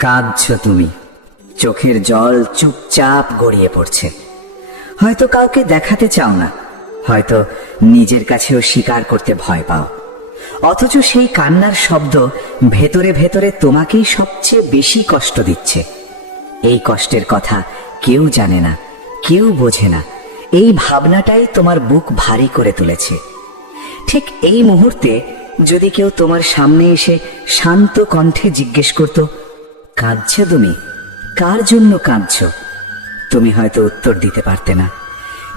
কাঁদছ তুমি, চোখের জল চুপচাপ গড়িয়ে পড়ছে। হয়তো কাউকে দেখাতে চাও না, হয়তো নিজের কাছেও স্বীকার করতে ভয় পাও। অথচ সেই কান্নার শব্দ ভেতরে ভেতরে তোমাকেই সবচেয়ে বেশি কষ্ট দিচ্ছে। এই কষ্টের কথা কেউ জানে না, কেউ বোঝে না। এই ভাবনাটাই তোমার বুক ভারী করে তুলেছে। ঠিক এই মুহূর্তে যদি কেউ তোমার সামনে এসে শান্ত কণ্ঠে জিজ্ঞেস করত, কাঁদছো তুমি, কার জন্য কাঁদছো? তুমি হয়তো উত্তর দিতে পারতে না,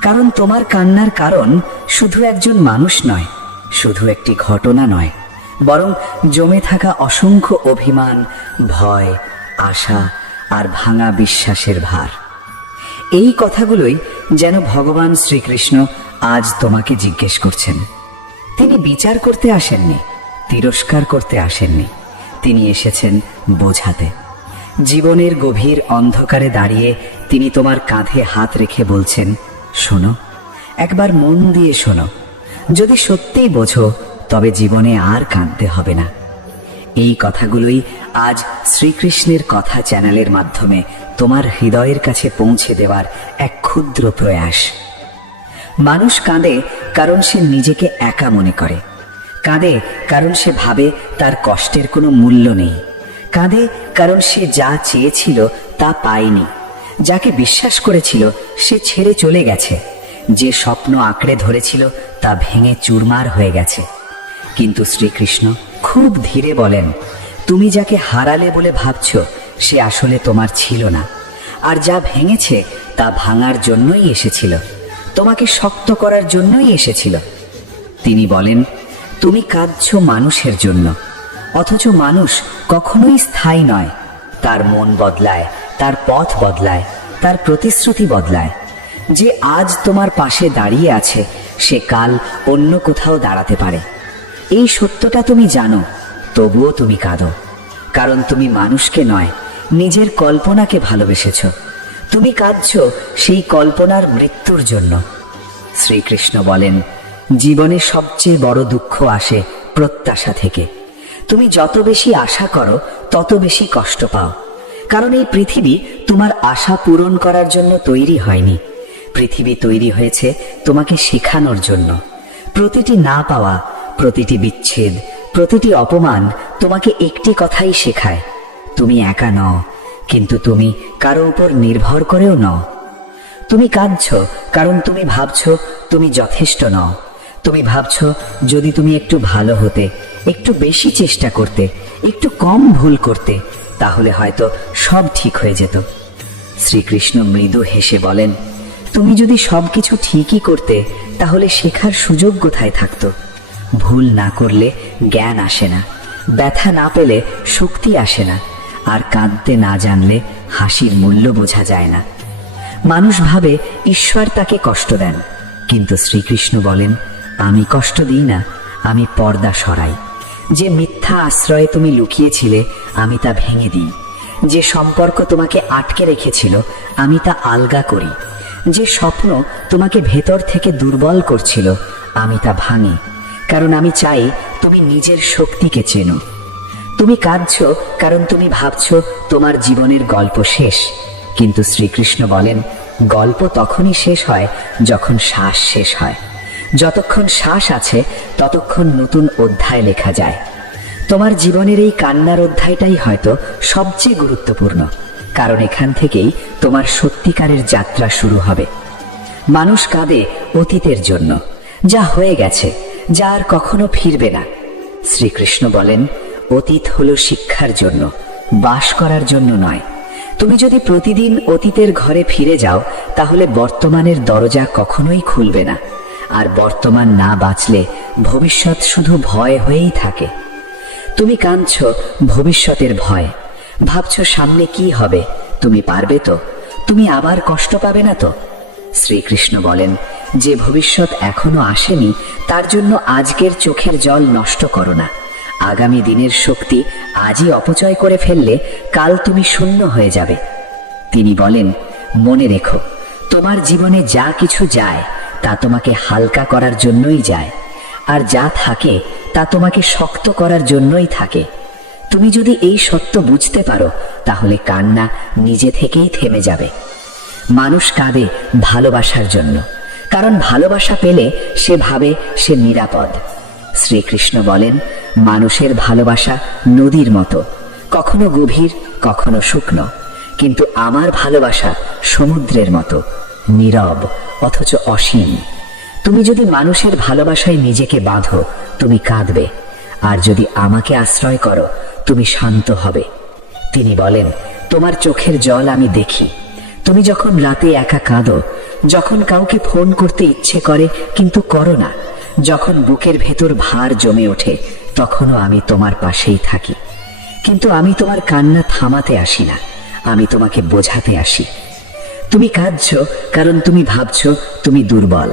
কারণ তোমার কান্নার কারণ শুধু একজন মানুষ নয়, শুধু একটি ঘটনা নয়, বরং জমে থাকা অসংখ্য অভিমান, ভয়, আশা আর ভাঙা বিশ্বাসের ভার। এই কথাগুলোই যেন ভগবান শ্রীকৃষ্ণ আজ তোমাকে জিজ্ঞেস করছেন। তিনি বিচার করতে আসেননি, তিরস্কার করতে আসেননি, তিনি এসেছেন বোঝাতে। জীবনের গভীর অন্ধকারে দাঁড়িয়ে তিনি তোমার কাঁধে হাত রেখে বলছেন, শোনো, একবার মন দিয়ে শোনো। যদি সত্যিই বোঝো তবে জীবনে আর কাঁদতে হবে না। এই কথাগুলোই আজ শ্রীকৃষ্ণের কথা চ্যানেলের মাধ্যমে তোমার হৃদয়ের কাছে পৌঁছে দেওয়ার এক ক্ষুদ্র প্রয়াস। মানুষ কাঁদে কারণ সে নিজেকে একা মনে করে, কাঁদে কারণ সে ভাবে তার কষ্টের কোনো মূল্য নেই, কাঁদে কারণ সে যা চেয়েছিল তা পায়নি, যাকে বিশ্বাস করেছিল সে ছেড়ে চলে গেছে, যে স্বপ্ন আঁকড়ে ধরেছিল তা ভেঙে চুরমার হয়ে গেছে। কিন্তু শ্রীকৃষ্ণ খুব ধীরে বলেন, তুমি যাকে হারালে বলে ভাবছ সে আসলে তোমার ছিল না, আর যা ভেঙেছে তা ভাঙার জন্যই এসেছিল, তোমাকে শক্ত করার জন্যই এসেছিল। তিনি বলেন, তুমি কাঁদছ মানুষের জন্য, অথচ মানুষ কখনোই স্থায়ী নয়। তার মন বদলায়, তার পথ বদলায়, তার প্রতিশ্রুতি বদলায়। যে আজ তোমার পাশে দাঁড়িয়ে আছে সে কাল অন্য কোথাও দাঁড়াতে পারে। এই সত্যটা তুমি জানো, তবুও তুমি কাঁদো, কারণ তুমি মানুষকে নয়, নিজের কল্পনাকে ভালোবেসেছ। তুমি কাঁদছ সেই কল্পনার মৃত্যুর জন্য। শ্রীকৃষ্ণ বলেন, জীবনে সবচেয়ে বড় দুঃখ আসে প্রত্যাশা থেকে। তুমি যত বেশি আশা করো তত বেশি কষ্ট পাও, কারণ এই পৃথিবী তোমার আশা পূরণ করার জন্য তৈরি হয়নি। পৃথিবী তৈরি হয়েছে তোমাকে শেখানোর জন্য। প্রতিটি না পাওয়া, প্রতিটি বিচ্ছেদ, প্রতিটি অপমান তোমাকে একটি কথাই শেখায়, তুমি একা নও, কিন্তু তুমি কারো উপর নির্ভর করেও নও। তুমি কাঁদছ কারণ তুমি ভাবছ তুমি যথেষ্ট নও। তুমি ভাবছ যদি তুমি একটু ভালো হতে, একটু বেশি চেষ্টা করতে, একটু কম ভুল করতে, তাহলে হয়তো সব ঠিক হয়ে যেত। শ্রীকৃষ্ণ মৃদু হেসে বলেন, তুমি যদি সবকিছু ঠিকই করতে তাহলে শেখার সুযোগ কোথায় থাকতো? ভুল না করলে জ্ঞান আসে না, ব্যথা না পেলে শক্তি আসে না, আর কাঁদতে না জানলে হাসির মূল্য বোঝা যায় না। মানুষ ভাবে ঈশ্বর তাকে কষ্ট দেন, কিন্তু শ্রীকৃষ্ণ বলেন, আমি কষ্ট দিই না, আমি পর্দা সরাই। যে মিথ্যা আশ্রয়ে তুমি লুকিয়েছিলে আমি তা ভেঙে দিই। যে সম্পর্ক তোমাকে আটকে রেখেছিল আমি তা আলগা করি। যে স্বপ্ন তোমাকে ভেতর থেকে দুর্বল করছিল আমি তা ভাঙি, কারণ আমি চাই তুমি নিজের শক্তিকে চেনো। তুমি কাঁদছ কারণ তুমি ভাবছ তোমার জীবনের গল্প শেষ, কিন্তু শ্রীকৃষ্ণ বলেন, গল্প তখনই শেষ হয় যখন শ্বাস শেষ হয়। যতক্ষণ শ্বাস আছে ততক্ষণ নতুন অধ্যায় লেখা যায়। তোমার জীবনের এই কান্নার অধ্যায়টাই হয়তো সবচেয়ে গুরুত্বপূর্ণ, কারণ এখান থেকেই তোমার সত্যিকারের যাত্রা শুরু হবে। মানুষ কাঁদে অতীতের জন্য, যা হয়ে গেছে, যা আর কখনো ফিরবে না। শ্রীকৃষ্ণ বলেন, অতীত হলো শিক্ষার জন্য, বাস করার জন্য নয়। তুমি যদি প্রতিদিন অতীতের ঘরে ফিরে যাও তাহলে বর্তমানের দরজা কখনোই খুলবে না, আর বর্তমান না বাঁচলে ভবিষ্যৎ শুধু ভয় হয়েই থাকে। তুমি কাঁদছ ভবিষ্যতের ভয়, ভাবছ সামনে কি হবে, তুমি পারবে তো, তুমি আবার কষ্ট পাবে না তো? শ্রীকৃষ্ণ বলেন, যে ভবিষ্যৎ এখনো আসেনি তার জন্য আজকের চোখের জল নষ্ট করো না। আগামী দিনের শক্তি আজই অপচয় করে ফেললে কাল তুমি শূন্য হয়ে যাবে। তিনি বলেন, মনে রেখো, তোমার জীবনে যা কিছু যায় তা তোমাকে হালকা করার জন্যই যায়, আর যা থাকে তা তোমাকে শক্ত করার জন্যই থাকে। তুমি যদি এই সত্য বুঝতে পারো তাহলে কান্না নিজে থেকেই থেমে যাবে। মানুষ কাঁদে ভালোবাসার জন্য, কারণ ভালোবাসা পেলে সে ভাবে সে নিরাপদ। শ্রীকৃষ্ণ বলেন, মানুষের ভালোবাসা নদীর মতো, কখনো গভীর কখনো শুকনো, কিন্তু আমার ভালোবাসা সমুদ্রের মতো, নীরব অথচ অসীম। তুমি যদি মানুষের ভালোবাসায় নিজেকে বাঁধো তুমি কাঁদবে, আর যদি আমাকে আশ্রয় করো তুমি শান্ত হবে। তিনি বলেন, তোমার চোখের জল আমি দেখি। তুমি যখন রাতে একা কাঁদো, যখন কাউকে ফোন করতে ইচ্ছে করে কিন্তু করো না, যখন বুকের ভেতর ভার জমে ওঠে, তখনও আমি তোমার পাশেই থাকি। কিন্তু আমি তোমার কান্না থামাতে আসি না, আমি তোমাকে বোঝাতে আসি। তুমি কাঁদছো কারণ তুমি ভাবছো তুমি দুর্বল,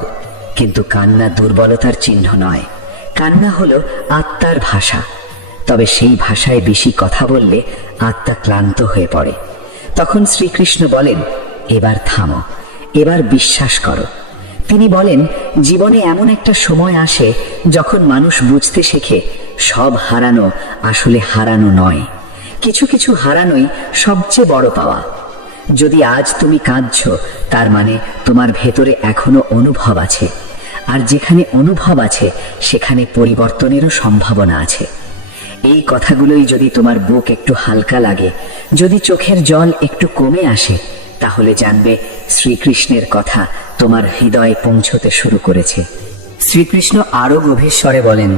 কিন্তু কান্না দুর্বলতার চিহ্ন নয়। কান্না হলো আত্মার ভাষা। তবে সেই ভাষায় বেশি কথা বললে আত্মা ক্লান্ত হয়ে পড়ে। তখন শ্রীকৃষ্ণ বলেন, এবার থামো, এবার বিশ্বাস করো। তিনি বলেন, জীবনে এমন একটা সময় আসে যখন মানুষ বুঝতে শেখে সব হারানো আসলে হারানো নয়, কিছু কিছু হারানোই সবচেয়ে বড় পাওয়া। যদি আজ তুমি কাঁদছো, তার মানে তোমার ভেতরে এখনো অনুভব আছে, আর যেখানে অনুভব আছে সেখানে পরিবর্তনেরও সম্ভাবনা আছে। এই কথাগুলোই যদি তোমার বুক একটু হালকা লাগে, যদি চোখের জল একটু কমে আসে, তাহলে জানবে শ্রীকৃষ্ণের কথা তোমার হৃদয়ে পৌঁছতে শুরু করেছে। শ্রীকৃষ্ণ আরো গভীর স্বরে বলেন,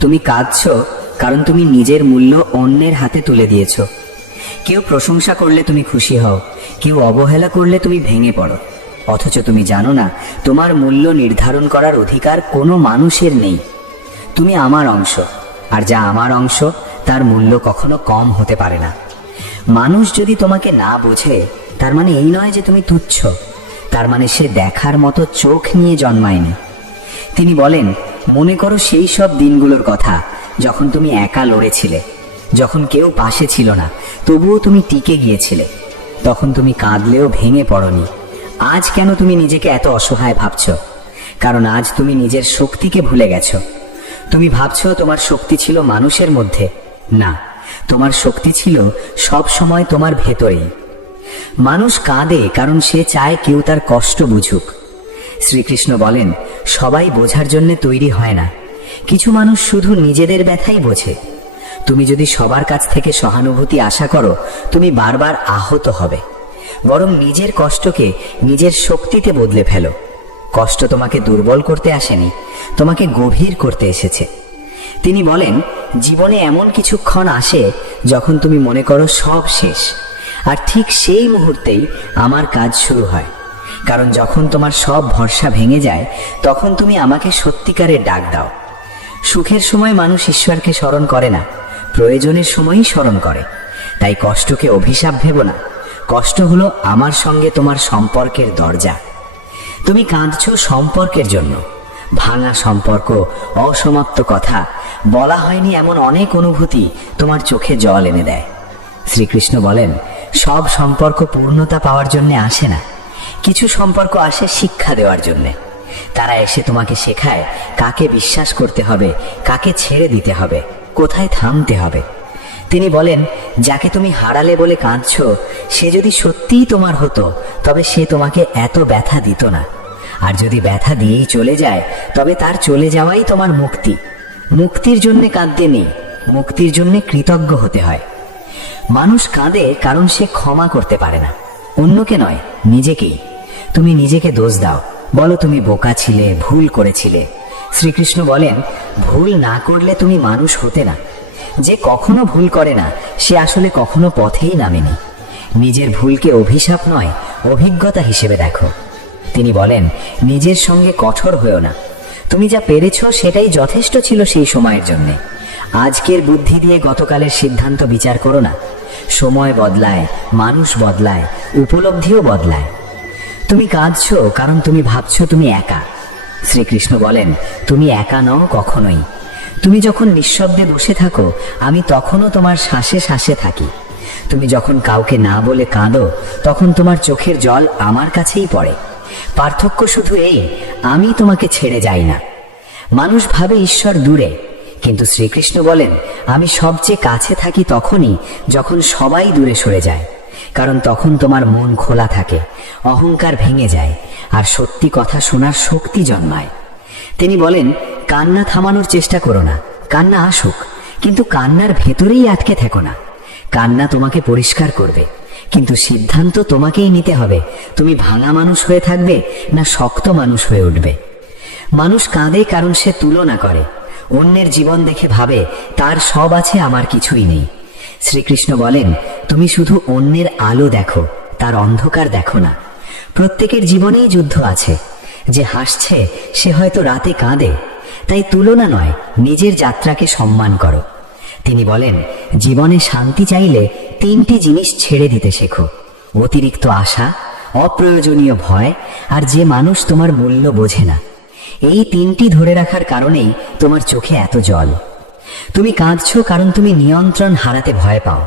তুমি কাঁদছো কারণ তুমি নিজের মূল্য অন্যের হাতে তুলে দিয়েছ। কেউ প্রশংসা করলে তুমি খুশি হও, কেউ অবহেলা করলে তুমি ভেঙে পড়ো। অথচ তুমি জানো না, তোমার মূল্য নির্ধারণ করার অধিকার কোনো মানুষের নেই। তুমি আমার অংশ, আর যা আমার অংশ তার মূল্য কখনো কম হতে পারে না। মানুষ যদি তোমাকে না বোঝে, তার মানে এই নয় যে তুমি তুচ্ছ, তার মানে সে দেখার মতো চোখ নিয়ে জন্মায়নি। তিনি বলেন, মনে করো সেই সব দিনগুলোর কথা যখন তুমি একা লড়েছিলে, যখন কেউ পাশে ছিল না, তবুও তুমি টিকে গিয়েছিলে। তখন তুমি কাঁদলেও ভেঙে পড়নি। আজ কেন তুমি নিজেকে এত অসহায় ভাবছো? কারণ আজ তুমি নিজের শক্তিকে ভুলে গেছো। তুমি ভাবছো তোমার শক্তি ছিল মানুষের মধ্যে। না, তোমার শক্তি ছিল সব সময় তোমার ভেতরেই। মানুষ কাঁদে কারণ সে চায় কেউ তার কষ্ট বুঝুক। শ্রীকৃষ্ণ বলেন, সবাই বোঝার জন্য তৈরি হয় না, কিছু মানুষ শুধু নিজেদের ব্যথাই বোঝে। তুমি যদি সবার কাছ থেকে সহানুভূতি আশা করো, তুমি বারবার আহত হবে। বরং নিজের কষ্টকে নিজের শক্তিতে বদলে ফেলো। কষ্ট তোমাকে দুর্বল করতে আসেনি, তোমাকে গভীর করতে এসেছে। তিনি বলেন, জীবনে এমন কিছুক্ষণ আসে যখন তুমি মনে করো সব শেষ, আর ঠিক সেই মুহূর্তেই আমার কাজ শুরু হয়। কারণ যখন তোমার সব ভরসা ভেঙে যায়, তখন তুমি আমাকে সত্যিকারের ডাক দাও। সুখের সময় মানুষ ঈশ্বরকে স্মরণ করে না, প্রয়োজনের সময়ই স্মরণ করে। তাই কষ্টকে অভিশাপ ভেবো না। কষ্ট হলো আমার সঙ্গে তোমার সম্পর্কের দরজা। তুমি কাঁদছো সম্পর্কের জন্য, ভাঙা সম্পর্ক, অসমাপ্ত কথা, বলা হয়নি এমন অনেক অনুভূতি তোমার চোখে জল এনে দেয়। শ্রীকৃষ্ণ বলেন, সব সম্পর্ক পূর্ণতা পাওয়ার জন্য আসে না, কিছু সম্পর্ক আসে শিক্ষা দেওয়ার জন্য। তারা এসে তোমাকে শেখায় কাকে বিশ্বাস করতে হবে, কাকে ছেড়ে দিতে হবে, কোথায় থামতে হবে। তিনি বলেন, যাকে তুমি হারালে বলে কাঁদছো, সে যদি সত্যিই তোমার হতো তবে সে তোমাকে এত ব্যথা দিত না। আর যদি ব্যথা দিয়েই চলে যায়, তবে তার চলে যাওয়াই তোমার মুক্তি। মুক্তির জন্য কাঁদতে নেই, মুক্তির জন্য কৃতজ্ঞ হতে হয়। মানুষ কাঁদে কারণ সে ক্ষমা করতে পারে না, অন্যকে নয়, নিজেকেই। তুমি নিজেকে দোষ দাও, বলো তুমি বোকা ছিলে, ভুল করেছিলে। শ্রীকৃষ্ণ বলেন, ভুল না করলে তুমি মানুষ হতে না। যে কখনো ভুল করে না, সে আসলে কখনো পথেই নামেনি। নিজের ভুলকে অভিশাপ নয়, অভিজ্ঞতা হিসেবে দেখো। তিনি বলেন, নিজের সঙ্গে কঠোর হয়েও না। তুমি যা পেরেছো সেটাই যথেষ্ট ছিল সেই সময়ের জন্য। আজকের বুদ্ধি দিয়ে গতকালের সিদ্ধান্ত বিচার করো না। সময় বদলায়, মানুষ বদলায়, উপলব্ধিও বদলায়। তুমি কাঁদছো কারণ তুমি ভাবছো তুমি একা। শ্রীকৃষ্ণ বলেন, তুমি একা নও কখনোই। তুমি যখন নিঃশব্দে বসে থাকো, আমি তখনও তোমার শ্বাসে শ্বাসে থাকি। তুমি যখন কাউকে না বলে কাঁদো, তখন তোমার চোখের জল আমার কাছেই পড়ে। পার্থক্য শুধু এই, আমি তোমাকে ছেড়ে যাই না। মানুষ ভাবে ঈশ্বর দূরে, কিন্তু শ্রীকৃষ্ণ বলেন, আমি সবচেয়ে কাছে থাকি তখনই যখন সবাই দূরে সরে যায়, কারণ তখন তোমার মন খোলা থাকে, অহংকার ভেঙে যায়, আর সত্যি কথা শোনার শক্তি জন্মায়। তিনি বলেন, কান্না থামানোর চেষ্টা করো না, কান্না আসুক, কিন্তু কান্নার ভেতরেই আটকে থেকো না। কান্না তোমাকে পরিষ্কার করবে, কিন্তু সিদ্ধান্ত তোমাকেই নিতে হবে, তুমি ভাঙা মানুষ হয়ে থাকবে না শক্ত মানুষ হয়ে উঠবে। মানুষ কাঁদে কারণ সে তুলনা করে, অন্যের জীবন দেখে ভাবে তার সব আছে, আমার কিছুই নেই। শ্রীকৃষ্ণ বলেন, তুমি শুধু অন্যের আলো দেখো, তার অন্ধকার দেখো না। প্রত্যেকের জীবনেই যুদ্ধ আছে। যে হাসছে সে হয়তো রাতে কাঁদে। তাই তুলনা নয়, নিজের যাত্রাকে সম্মান করো। তিনি বলেন, জীবনে শান্তি চাইলে 3টি জিনিস ছেড়ে দিতে শেখো: অতিরিক্ত আশা, অপ্রয়োজনীয় ভয়, আর যে মানুষ তোমার মূল্য বোঝে না। এই 3টি ধরে রাখার কারণেই তোমার চোখে এত জল। তুমি কাঁদছো কারণ তুমি নিয়ন্ত্রণ হারাতে ভয় পাও।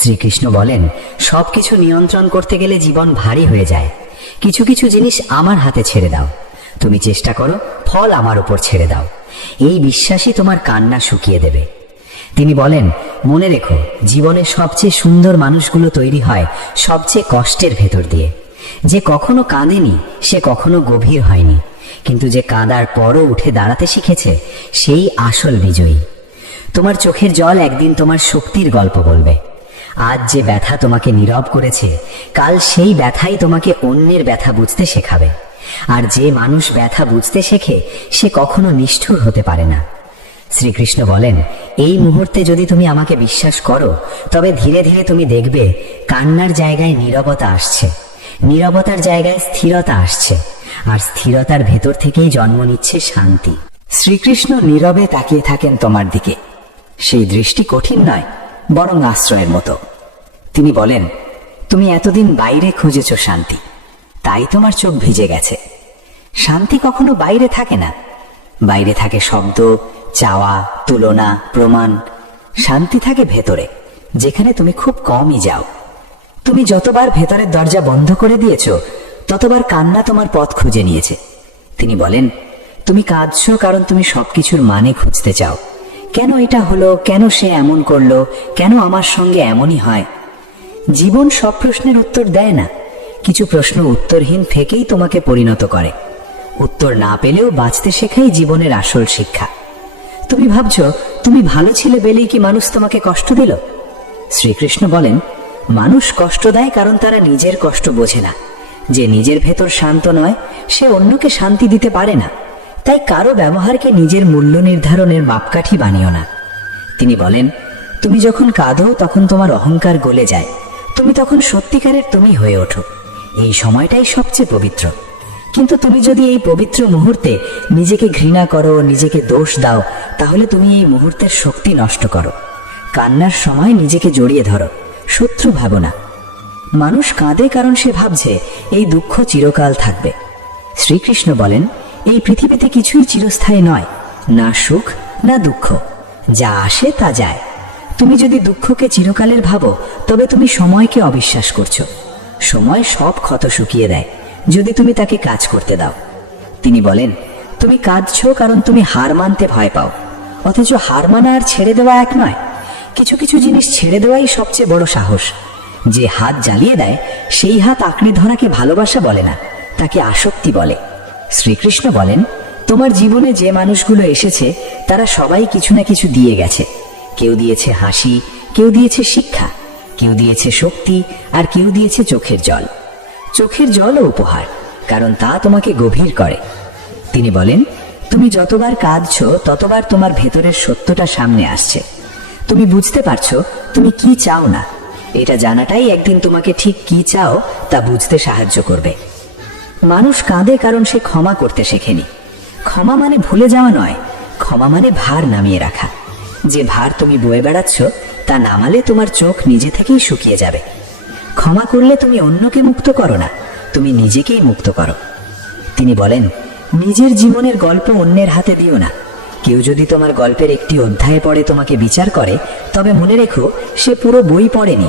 শ্রীকৃষ্ণ বলেন, সবকিছু নিয়ন্ত্রণ করতে গেলে জীবন ভারী হয়ে যায়। কিছু কিছু জিনিস আমার হাতে ছেড়ে দাও। তুমি চেষ্টা করো, ফল আমার উপর ছেড়ে দাও। এই বিশ্বাসই তোমার কান্না শুকিয়ে দেবে। তিনি বলেন, মনে রেখো, জীবনের সবচেয়ে সুন্দর মানুষগুলো তৈরি হয় সবচেয়ে কষ্টের ভেতর দিয়ে। যে কখনো কাঁদেনি সে কখনো গভীর হয়নি, কিন্তু যে কাঁদার পরও উঠে দাঁড়াতে শিখেছে সেই আসল বিজয়ী। তোমার চোখের জল একদিন তোমার শক্তির গল্প বলবে। আজ যে ব্যথা তোমাকে নীরব করেছে, কাল সেই ব্যথাই তোমাকে অন্যের ব্যথা বুঝতে শেখাবে। আর যে মানুষ ব্যথা বুঝতে শেখে সে কখনো নিষ্ঠুর হতে পারে না। শ্রীকৃষ্ণ বলেন, এই মুহূর্তে যদি তুমি আমাকে বিশ্বাস করো, তবে ধীরে ধীরে তুমি দেখবে কান্নার জায়গায় নীরবতা আসছে, নীরবতার জায়গায় স্থিরতা আসছে, আর স্থিরতার ভেতর থেকেই জন্ম নিচ্ছে শান্তি। শ্রীকৃষ্ণ নীরবে তাকিয়ে থাকেন তোমার দিকে। সেই দৃষ্টি কঠিন নয়, বরং আশ্রয়ের মতো। তিনি বলেন, তুমি এতদিন বাইরে খুঁজেছ শান্তি, তাই তোমার চোখ ভিজে গেছে। শান্তি কখনো বাইরে থাকে না। বাইরে থাকে শব্দ, চাওয়া, তুলনা, প্রমাণ। শান্তি থাকে ভেতরে, যেখানে তুমি খুব কমই যাও। তুমি যতবার ভেতরের দরজা বন্ধ করে দিয়েছ, ততবার কান্না তোমার পথ খুঁজে নিয়েছে। তিনি বলেন, তুমি কাঁদছো কারণ তুমি সবকিছুর মানে খুঁজতে চাও। কেন এটা হলো, কেন সে এমন করলো, কেন আমার সঙ্গে এমনই হয়। জীবন সব প্রশ্নের উত্তর দেয় না। কিছু প্রশ্ন উত্তরহীন থেকেই তোমাকে পরিণত করে। উত্তর না পেলেও বাঁচতে শেখাই জীবনের আসল শিক্ষা। তুমি ভাবছো তুমি ভালো ছিলে বলেই কি মানুষ তোমাকে কষ্ট দিল? শ্রীকৃষ্ণ বলেন, মানুষ কষ্ট দেয় কারণ তারা নিজের কষ্ট বোঝে না। যে নিজের ভেতর শান্ত নয় সে অন্যকে শান্তি দিতে পারে না। তাই কারো ব্যবহারকে নিজের মূল্য নির্ধারণের মাপকাঠি বানিও না। তিনি বলেন, তুমি যখন কাঁদো তখন তোমার অহংকার গলে যায়। তুমি তখন সত্যিকারের তুমি হয়ে ওঠো। এই সময়টাই সবচেয়ে পবিত্র। কিন্তু তুমি যদি এই পবিত্র মুহূর্তে নিজেকে ঘৃণা করো, নিজেকে দোষ দাও, তাহলে তুমি এই মুহূর্তের শক্তি নষ্ট করো। কান্নার সময় নিজেকে জড়িয়ে ধরো, শত্রু ভাবো না। মানুষ কাঁদে কারণ সে ভাবছে এই দুঃখ চিরকাল থাকবে। শ্রীকৃষ্ণ বলেন, এই পৃথিবীতে কিছুই চিরস্থায়ী নয়, না সুখ না দুঃখ। যা আসে তা যায়। তুমি যদি দুঃখকে চিরকালের ভাবো, তবে তুমি সময়কে অবিশ্বাস করছো। সময় সব ক্ষত শুকিয়ে দেয় যদি তুমি তাকে কাজ করতে দাও। তিনি বলেন, তুমি কাঁদছো কারণ তুমি হার মানতে ভয় পাও। অথচ হার মানা আর ছেড়ে দেওয়া এক নয়। কিছু কিছু জিনিস ছেড়ে দেওয়াই সবচেয়ে বড় সাহস। যে হাত জ্বালিয়ে দেয় সেই হাত আঁকড়ে ধরাকে ভালোবাসা বলে না, তাকে আসক্তি বলে। শ্রীকৃষ্ণ বলেন, তোমার জীবনে যে মানুষগুলো এসেছে তারা সবাই কিছু না কিছু দিয়ে গেছে। কেউ দিয়েছে হাসি, কেউ দিয়েছে শিক্ষা, কেউ দিয়েছে শক্তি, আর কেউ দিয়েছে চোখের জল। চোখের জলও উপহার, কারণ তা তোমাকে গভীর করে। তিনি বলেন, তুমি যতবার কাঁদছো ততবার তোমার ভেতরের সত্যটা সামনে আসছে। তুমি বুঝতে পারছো তুমি কি চাও না। এটা জানাটাই একদিন তোমাকে ঠিক কি চাও তা বুঝতে সাহায্য করবে। মানুষ কাঁদে কারণ সে ক্ষমা করতে শেখেনি। ক্ষমা মানে ভুলে যাওয়া নয়, ক্ষমা মানে ভার নামিয়ে রাখা। যে ভার তুমি বয়ে বেড়াচ্ছ তা নামালে তোমার চোখ নিজে থেকেই শুকিয়ে যাবে। ক্ষমা করলে তুমি অন্যকে মুক্ত করো না, তুমি নিজেকেই মুক্ত করো। তিনি বলেন, নিজের জীবনের গল্প অন্যের হাতে দিও না। কেউ যদি তোমার গল্পের একটি অধ্যায়ে পড়ে তোমাকে বিচার করে, তবে মনে রেখো সে পুরো বই পড়েনি।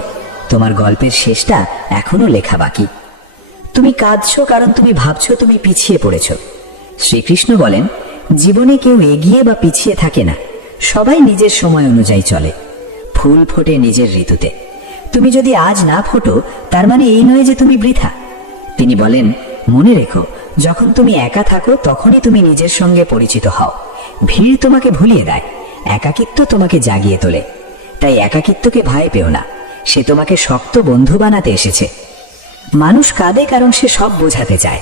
তোমার গল্পের শেষটা এখনো লেখা বাকি। তুমি কাঁদছো কারণ তুমি ভাবছো তুমি পিছিয়ে পড়েছ। শ্রীকৃষ্ণ বলেন, জীবনে কেউ এগিয়ে বা পিছিয়ে থাকে না, সবাই নিজের সময় অনুযায়ী চলে। ফুল ফোটে নিজের ঋতুতে। তুমি যদি আজ না ফোটো, তার মানে এই নয় যে তুমি বৃথা। তিনি বলেন, মনে রেখো, যখন তুমি একা থাকো তখনই তুমি নিজের সঙ্গে পরিচিত হও। ভিড় তোমাকে ভুলিয়ে দেয়, একাকিত্ব তোমাকে জাগিয়ে তোলে। তাই একাকিত্বকে ভয় পেও না, সে তোমাকে শক্ত বন্ধু বানাতে এসেছে। মানুষ কাঁদে কারণ সে সব বোঝাতে চায়।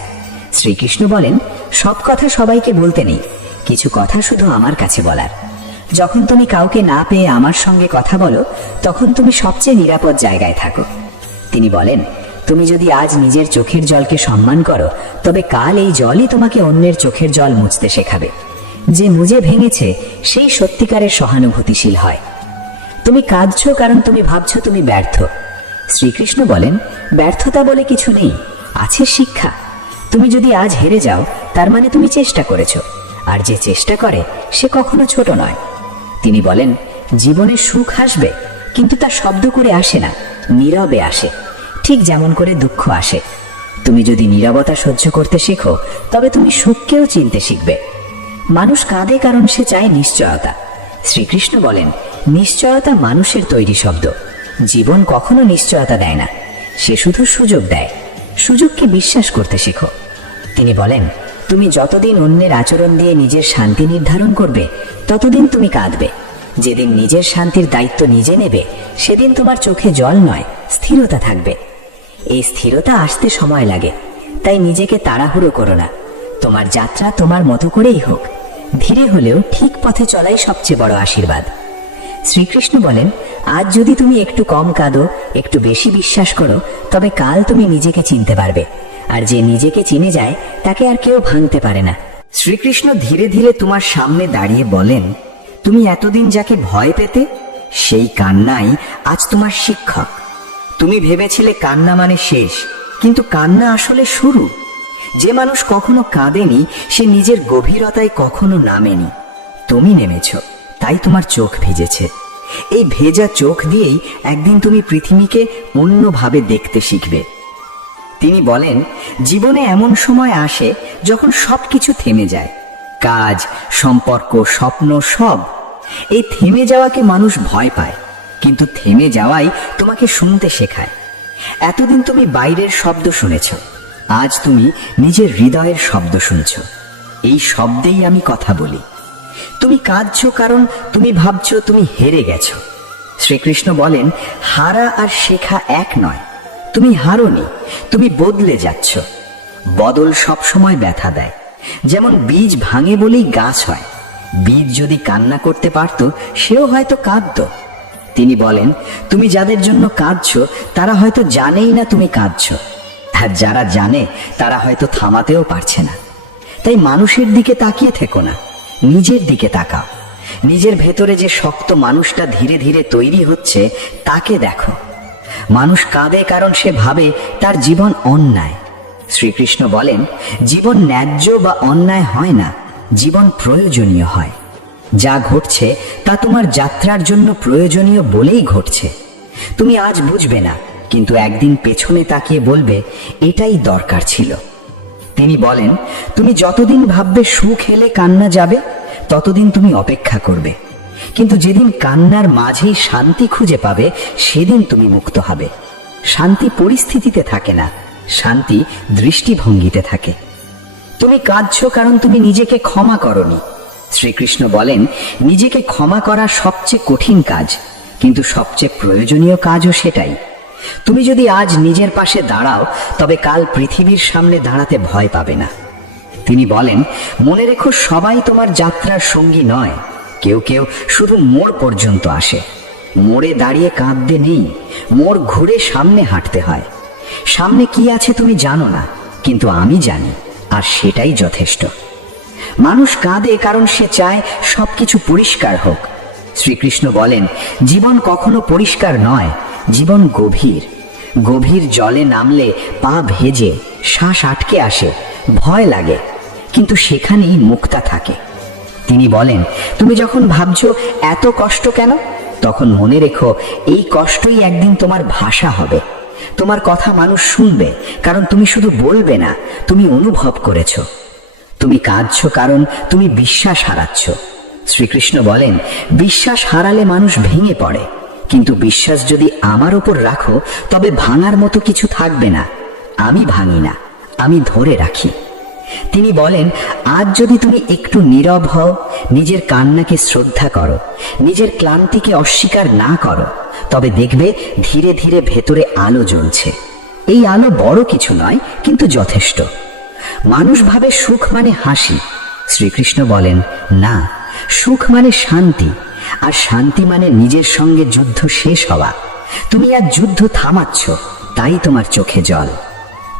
শ্রীকৃষ্ণ বলেন, সব কথা সবাইকে বলতে নেই, কিছু কথা শুধু আমার কাছে বলার। যখন তুমি কাউকে না পেয়ে আমার সঙ্গে কথা বলো, তখন তুমি সবচেয়ে নিরাপদ জায়গায় থাকো। তিনি বলেন, তুমি যদি আজ নিজের চোখের জলকে সম্মান করো, তবে কাল এই জলই তোমাকে অন্যের চোখের জল মুছতে শেখাবে। যে মুজে ভেঙেছে সেই সত্যিকারের সহানুভূতিশীল হয়। তুমি কাঁদছো কারণ তুমি ভাবছো তুমি ব্যর্থ। শ্রীকৃষ্ণ বলেন, ব্যর্থতা বলে কিছু নেই, আছে শিক্ষা। তুমি যদি আজ হেরে যাও, তার মানে তুমি চেষ্টা করেছো, আর যে চেষ্টা করে সে কখনো ছোট নয়। তিনি বলেন, জীবনে সুখ আসবে, কিন্তু তা শব্দ করে আসে না, নীরবে আসে, ঠিক যেমন করে দুঃখ আসে। তুমি যদি নীরবতা সহ্য করতে শেখো, তবে তুমি সুখকেও চিনতে শিখবে। মানুষ কাঁদে কারণ সে চায় নিশ্চয়তা। শ্রীকৃষ্ণ বলেন, নিশ্চয়তা মানুষের তৈরি শব্দ। জীবন কখনো নিশ্চয়তা দেয় না, সে শুধু সুযোগ দেয়। সুযোগকে বিশ্বাস করতে শেখো। তিনি বলেন, তুমি যতদিন অন্যের আচরণ দিয়ে নিজের শান্তি নির্ধারণ করবে, ততদিন তুমি কাঁদবে। যেদিন নিজের শান্তির দায়িত্ব নিজে নেবে, সেদিন তোমার চোখে জল নয়, স্থিরতা থাকবে। এই স্থিরতা আসতে সময় লাগে, তাই নিজেকে তাড়াহুড়ো করো না। তোমার যাত্রা তোমার মতো করেই হোক, ধীরে হলেও ঠিক পথে চলাই সবচেয়ে বড় আশীর্বাদ। শ্রীকৃষ্ণ বলেন, আজ যদি তুমি একটু কম কাঁদো, একটু বেশি বিশ্বাস করো, তবে কাল তুমি নিজেকে চিনতে পারবে। আর যে নিজেকে চিনে যায়, তাকে আর কেউ ভাঙতে পারে না। শ্রীকৃষ্ণ ধীরে ধীরে তোমার সামনে দাঁড়িয়ে বলেন, তুমি এতদিন যাকে ভয় পেতে, সেই কান্নাই আজ তোমার শিক্ষক। তুমি ভেবেছিলে কান্না মানে শেষ, কিন্তু কান্না আসলে শুরু। যে মানুষ কখনো কাঁদেনি, সে নিজের গভীরতায় কখনো নামেনি। তুমি নেমেছ, তাই তোমার চোখ ভিজেছে। এই ভেজা চোখ দিয়েই একদিন তুমি পৃথিবীকে অন্যভাবে দেখতে শিখবে। তিনি বলেন, জীবনে এমন সময় আসে যখন সবকিছু থেমে যায়, কাজ, সম্পর্ক, স্বপ্ন, সব। এই থেমে যাওয়াকে মানুষ ভয় পায়, কিন্তু থেমে যাওয়াই তোমাকে শুনতে শেখায়। এতদিন তুমি বাইরের শব্দ শুনেছ, আজ তুমি নিজের হৃদয়ের শব্দ শুনছ। এই শব্দেই আমি কথা বলি। তুমি কাঁদছো কারণ তুমি ভাবছো তুমি হেরে গেছো। শ্রীকৃষ্ণ বলেন, হারা আর শেখা এক নয়। তুমি হারোনি, তুমি বদলে যাচ্ছ। বদল সবসময় ব্যথা দেয়। যেমন বীজ ভাঙে বলেই গাছ হয়। বীজ যদি কান্না করতে পারত, সেও হয়তো কাঁদতো। তিনি বলেন, তুমি যাদের জন্য কাঁদছো, তারা হয়তো জানেই না তুমি কাঁদছো। আর যারা জানে, তারা হয়তো থামাতেও পারছে না। তাই মানুষের দিকে তাকিয়ে থেকো না, নিজের দিকে তাকাও। নিজের ভেতরে যে শক্ত মানুষটা ধীরে ধীরে তৈরি হচ্ছে, তাকে দেখো। মানুষ কাঁদে কারণ সে ভাবে তার জীবন অন্যায়। শ্রীকৃষ্ণ বলেন, জীবন ন্যায্য বা অন্যায় হয় না, জীবন প্রয়োজনীয় হয়। যা ঘটছে তা তোমার যাত্রার জন্য প্রয়োজনীয় বলেই ঘটছে। তুমি আজ বুঝবে না, কিন্তু একদিন পেছনে তাকিয়ে বলবে, এটাই দরকার ছিল। তিনি বলেন, তুমি যতদিন ভাববে সুখ এলে কান্না যাবে, ততদিন তুমি অপেক্ষা করবে। কিন্তু যেদিন কান্নার মাঝেই শান্তি খুঁজে পাবে, সেদিন তুমি মুক্ত হবে। শান্তি পরিস্থিতিতে থাকে না, শান্তি দৃষ্টিভঙ্গিতে থাকে। তুমি কাঁদছো কারণ তুমি নিজেকে ক্ষমা করনি। শ্রীকৃষ্ণ বলেন, নিজেকে ক্ষমা করা সবচেয়ে কঠিন কাজ, কিন্তু সবচেয়ে প্রয়োজনীয় কাজও সেটাই। তুমি যদি আজ নিজের পাশে দাঁড়াও, তবে কাল পৃথিবীর সামনে দাঁড়াতে ভয় পাবে না। তিনি বলেন, মনে রেখো, সবাই তোমার যাত্রার সঙ্গী নয়। কেউ কেউ শুধু মোড় পর্যন্ত আসে। মোড়ে দাঁড়িয়ে কাঁদতে নেই, মোড় ঘুরে সামনে হাঁটতে হয়। সামনে কি আছে তুমি জানো না, কিন্তু আমি জানি, আর সেটাই যথেষ্ট। মানুষ কাঁদে কারণ সে চায় সবকিছু পরিষ্কার হোক। শ্রীকৃষ্ণ বলেন, জীবন কখনো পরিষ্কার নয়, জীবন গভীর। গভীর জলে নামলে পা ভেজে, শ্বাস আটকে আসে, ভয় লাগে, কিন্তু সেখানেই মুক্তা থাকে। তিনি বলেন, তুমি যখন ভাবছো এত কষ্ট কেন, তখন মনে রেখো, এই কষ্টই একদিন তোমার ভাষা হবে। তোমার কথা মানুষ শুনবে, কারণ তুমি শুধু বলবে না, তুমি অনুভব করেছো। তুমি কাঁদছো কারণ তুমি বিশ্বাস হারাচ্ছ। শ্রীকৃষ্ণ বলেন, বিশ্বাস হারালে মানুষ ভেঙে পড়ে, কিন্তু বিশ্বাস যদি আমার ওপর রাখো তবে ভাঙার মতো কিছু থাকবে না। আমি ভাঙি না, আমি ধরে রাখি। তিনি বলেন, আজ যদি তুমি একটু নীরব হও, নিজের কান্নাকে শ্রদ্ধা করো, নিজের ক্লান্তিকে অস্বীকার না করো, তবে দেখবে ধীরে ধীরে ভেতরে আলো জ্বলছে। এই আলো বড় কিছু নয়, কিন্তু যথেষ্ট। মানুষ ভাবে সুখ মানে হাসি। শ্রীকৃষ্ণ বলেন, না, সুখ মানে শান্তি, আর শান্তি মানে নিজের সঙ্গে যুদ্ধ শেষ হওয়া। তুমি আজ যুদ্ধ থামাচ্ছ, তাই তোমার চোখে জল।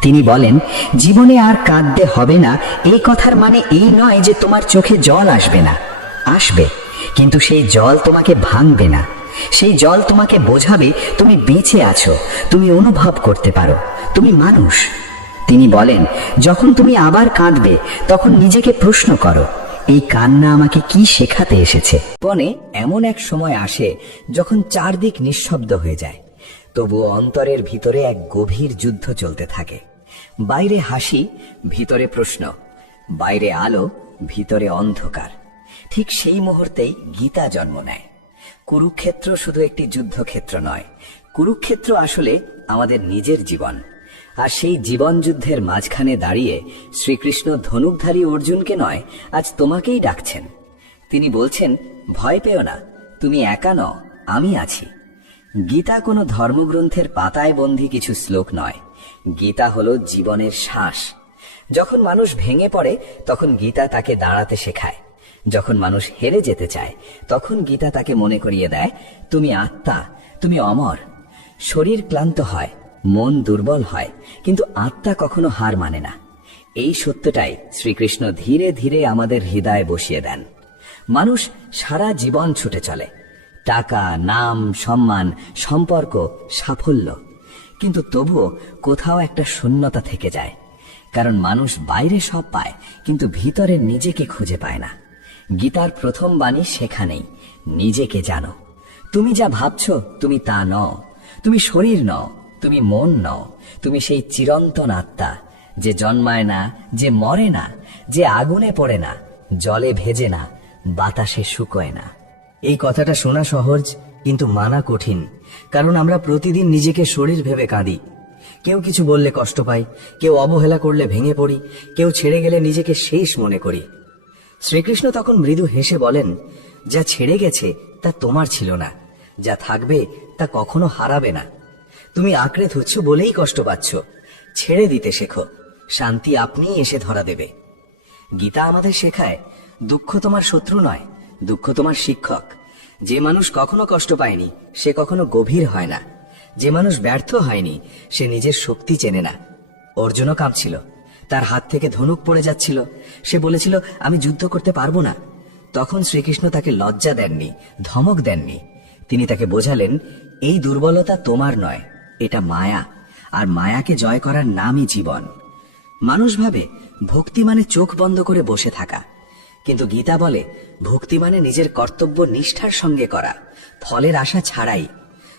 তিনি বলেন, জীবনে আর কাঁদতে হবে না, এই কথার মানে এই নয় যে তোমার চোখে জল আসবে না। আসবে, কিন্তু সেই জল তোমাকে ভাঙবে না। সেই জল তোমাকে বোঝাবে তুমি বেঁচে আছো, তুমি অনুভব করতে পারো, তুমি মানুষ। তিনি বলেন, যখন তুমি আবার কাঁদবে তখন নিজেকে প্রশ্ন করো, এই কান্না আমাকে কি শেখাতে এসেছে? জীবনে এমন এক সময় আসে যখন চারদিক নিঃশব্দ হয়ে যায়, তবুও অন্তরের ভিতরে এক গভীর যুদ্ধ চলতে থাকে। বাইরে হাসি, ভিতরে প্রশ্ন, বাইরে আলো, ভিতরে অন্ধকার। ঠিক সেই মুহূর্তেই গীতা জন্ম নেয়। কুরুক্ষেত্র শুধু একটি যুদ্ধক্ষেত্র নয়, কুরুক্ষেত্র আসলে আমাদের নিজের জীবন। আর সেই জীবন যুদ্ধের মাঝখানে দাঁড়িয়ে শ্রীকৃষ্ণ ধনুকধারী অর্জুনকে নয়, আজ তোমাকেই ডাকছেন। তিনি বলছেন, ভয় পেও না, তুমি একা নও, আমি আছি। গীতা কোনো ধর্মগ্রন্থের পাতায় বন্দী কিছু শ্লোক নয়, গীতা হলো জীবনের শ্বাস। যখন মানুষ ভেঙে পড়ে তখন গীতা তাকে দাঁড়াতে শেখায়। যখন মানুষ হেরে যেতে চায় তখন গীতা তাকে মনে করিয়ে দেয়, তুমি আত্মা, তুমি অমর। শরীর ক্লান্ত হয়, মন দুর্বল হয়, কিন্তু আত্মা কখনো হার মানে না। এই সত্যটাই শ্রীকৃষ্ণ ধীরে ধীরে আমাদের হৃদয়ে বসিয়ে দেন। মানুষ সারা জীবন ছুটে চলে, টাকা, নাম, সম্মান, সম্পর্ক, সাফল্য, কিন্তু তবুও কোথাও একটা শূন্যতা থেকে যায়। কারণ মানুষ বাইরে সব পায়, কিন্তু ভিতরে নিজেকে খুঁজে পায় না। গীতার প্রথম বাণী সেখানেই, নিজেকে জানো। তুমি যা ভাবছো তুমি তা নও, তুমি শরীর নও, তুমি মন নও, তুমি সেই চিরন্তন আত্মা, যে জন্মায় না, যে মরে না, যে আগুনে পড়ে না, জলে ভেজে না, বাতাসে শুকোয় না। এই কথাটা শোনা সহজ, কিন্তু মানা কঠিন। কারণ আমরা প্রতিদিন নিজেকে শরীর ভেবে কাঁদি। কেউ কিছু বললে কষ্ট পাই, কেউ অবহেলা করলে ভেঙে পড়ি, কেউ ছেড়ে গেলে নিজেকে শেষ মনে করি। শ্রীকৃষ্ণ তখন মৃদু হেসে বলেন, যা ছেড়ে গেছে তা তোমার ছিল না, যা থাকবে তা কখনো হারাবে না। তুমি আঁকড়ে ধরছ বলেই কষ্ট পাচ্ছ, ছেড়ে দিতে শেখো, শান্তি আপনিই এসে ধরা দেবে। গীতা আমাদের শেখায়, দুঃখ তোমার শত্রু নয়, দুঃখ তোমার শিক্ষক। যে মানুষ কখনো কষ্ট পায়নি সে কখনো গভীর হয় না। যে মানুষ ব্যর্থ হয়নি সে নিজের শক্তি চেনে না। অর্জুনও কাঁপছিল, তার হাত থেকে ধনুক পড়ে যাচ্ছিল। সে বলেছিল, আমি যুদ্ধ করতে পারবো না। তখন শ্রীকৃষ্ণ তাকে লজ্জা দেননি, ধমক দেননি। তিনি তাকে বোঝালেন, এই দুর্বলতা তোমার নয়, এটা মায়া, আর মায়াকে জয় করার নামই জীবন। মানুষ ভাবে ভক্তি মানে চোখ বন্ধ করে বসে থাকা, কিন্তু গীতা বলে ভক্তি মানে নিজের কর্তব্য নিষ্ঠার সঙ্গে করা, ফলের আশা ছাড়াই।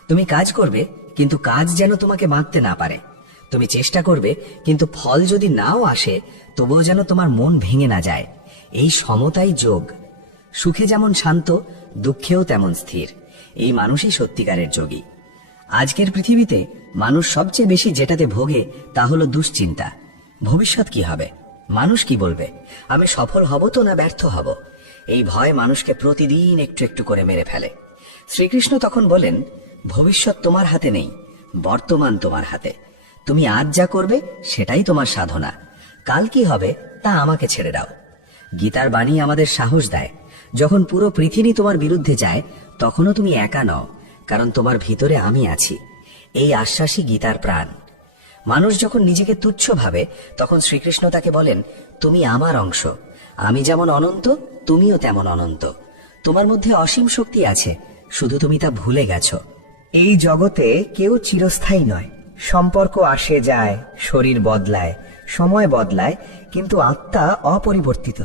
তুমি কাজ করবে, কিন্তু কাজ যেন তোমাকে বাঁধতে না পারে। তুমি চেষ্টা করবে, কিন্তু ফল যদি নাও আসে তবুও যেন তোমার মন ভেঙে না যায়। এই সমতাই যোগ। সুখে যেমন শান্ত, দুঃখেও তেমন স্থির। এই মানুষই সত্যিকারের যোগী। আজকের পৃথিবীতে মানুষ সবচেয়ে বেশি যেটাতে ভোগে তা হলো দুশ্চিন্তা। ভবিষ্যৎ কি হবে, মানুষ কি বলবে, আমি সফল হব তো না ব্যর্থ হব। এই ভয় মানুষকে প্রতিদিন একটু একটু করে মেরে ফেলে। শ্রীকৃষ্ণ তখন বলেন, ভবিষ্যৎ তোমার হাতে নেই, বর্তমান তোমার হাতে। তুমি আজ যা করবে সেটাই তোমার সাধনা। কাল কি হবে তা আমাকে ছেড়ে দাও। গীতার বাণী আমাদের সাহস দেয়, যখন পুরো পৃথিবী তোমার বিরুদ্ধে যায় তখনও তুমি একা নও, কারণ তোমার ভিতরে আমি আছি। এই আশ্বাসই গীতার প্রাণ। মানুষ যখন নিজেকে তুচ্ছ ভাবে তখন শ্রীকৃষ্ণ তাকে বলেন, তুমি আমার অংশ, আমি যেমন অনন্ত তুমিও তেমন অনন্ত। তোমার মধ্যে অসীম শক্তি আছে, শুধু তুমি তা ভুলে গেছো। এই জগতে কেউ চিরস্থায়ী নয়। সম্পর্ক আসে যায়, শরীর বদলায়, সময় বদলায়, কিন্তু আত্মা অপরিবর্তিত।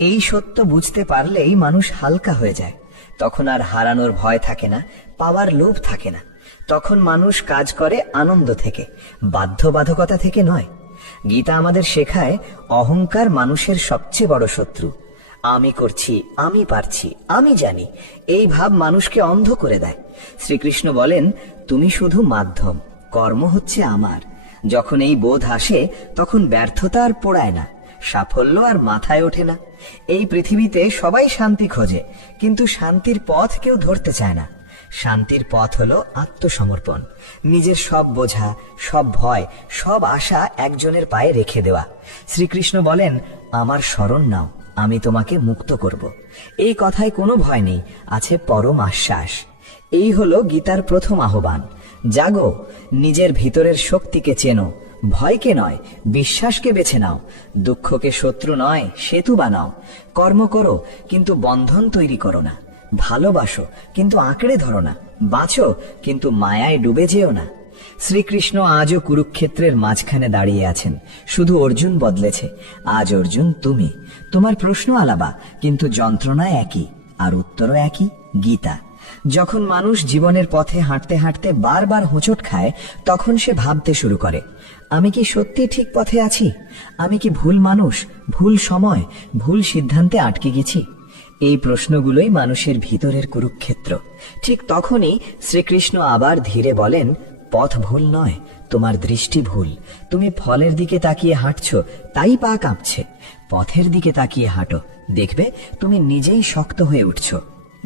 এই সত্য বুঝতে পারলেই মানুষ হালকা হয়ে যায়। তখন আর হারানোর ভয় থাকে না, পাওয়ার লোভ থাকে না। তখন মানুষ কাজ করে আনন্দ থেকে, বাধ্যবাধকতা থেকে নয়। গীতা আমাদের শেখায়, অহংকার মানুষের সবচেয়ে বড় শত্রু। আমি করছি, আমি পারছি, আমি জানি, এই ভাব মানুষকে অন্ধ করে দেয়। শ্রীকৃষ্ণ বলেন, তুমি শুধু মাধ্যম, কর্ম হচ্ছে আমার। যখন এই বোধ আসে তখন ব্যর্থতা আর পোড়ায় না, সাফল্য আর মাথায় ওঠে না। এই পৃথিবীতে সবাই শান্তি খোঁজে, কিন্তু শান্তির পথ কেউ ধরতে চায় না। শান্তির পথ হলো আত্মসমর্পণ, নিজের সব বোঝা, সব ভয়, সব আশা একজনের পায়ে রেখে দেওয়া। শ্রীকৃষ্ণ বলেন, আমার শরণ নাও, আমি তোমাকে মুক্ত করব। এই কথায় কোনো ভয় নেই, আছে পরম আশ্বাস। এই হলো গীতার প্রথম আহ্বান। জাগো, নিজের ভিতরের শক্তিকে চেনো, ভয়কে নয় বিশ্বাসকে বেছে নাও। দুঃখকে শত্রু নয় সেতু বানাও। কর্ম করো কিন্তু বন্ধন তৈরি করো না। ভালোবাসো কিন্তু আঁকড়ে ধরো না। বাঁচো কিন্তু মায়ায় ডুবে যেও না। শ্রীকৃষ্ণ আজও কুরুক্ষেত্রের মাঝখানে দাঁড়িয়ে আছেন, শুধু অর্জুন বদলেছে। আজ অর্জুন তুমি। তোমার প্রশ্ন আলাদা, কিন্তু যন্ত্রণা একই, আর উত্তরও একই, গীতা। যখন মানুষ জীবনের পথে হাঁটতে হাঁটতে বারবার হোঁচট খায়, তখন সে ভাবতে শুরু করে, আমি কি সত্যি ঠিক পথে আছি? আমি কি ভুল মানুষ, ভুল সময়, ভুল সিদ্ধান্তে আটকে গেছি? এই প্রশ্নগুলোই মানুষের ভিতরের কুরুক্ষেত্র। ঠিক তখনই শ্রীকৃষ্ণ আবার ধীরে বলেন, পথ ভুল নয়, তোমার দৃষ্টি ভুল। তুমি ফলের দিকে তাকিয়ে হাঁটছো, তাই পা কাঁপছে। পথের দিকে তাকিয়ে হাঁটো, দেখবে তুমি নিজেই শক্ত হয়ে উঠছো।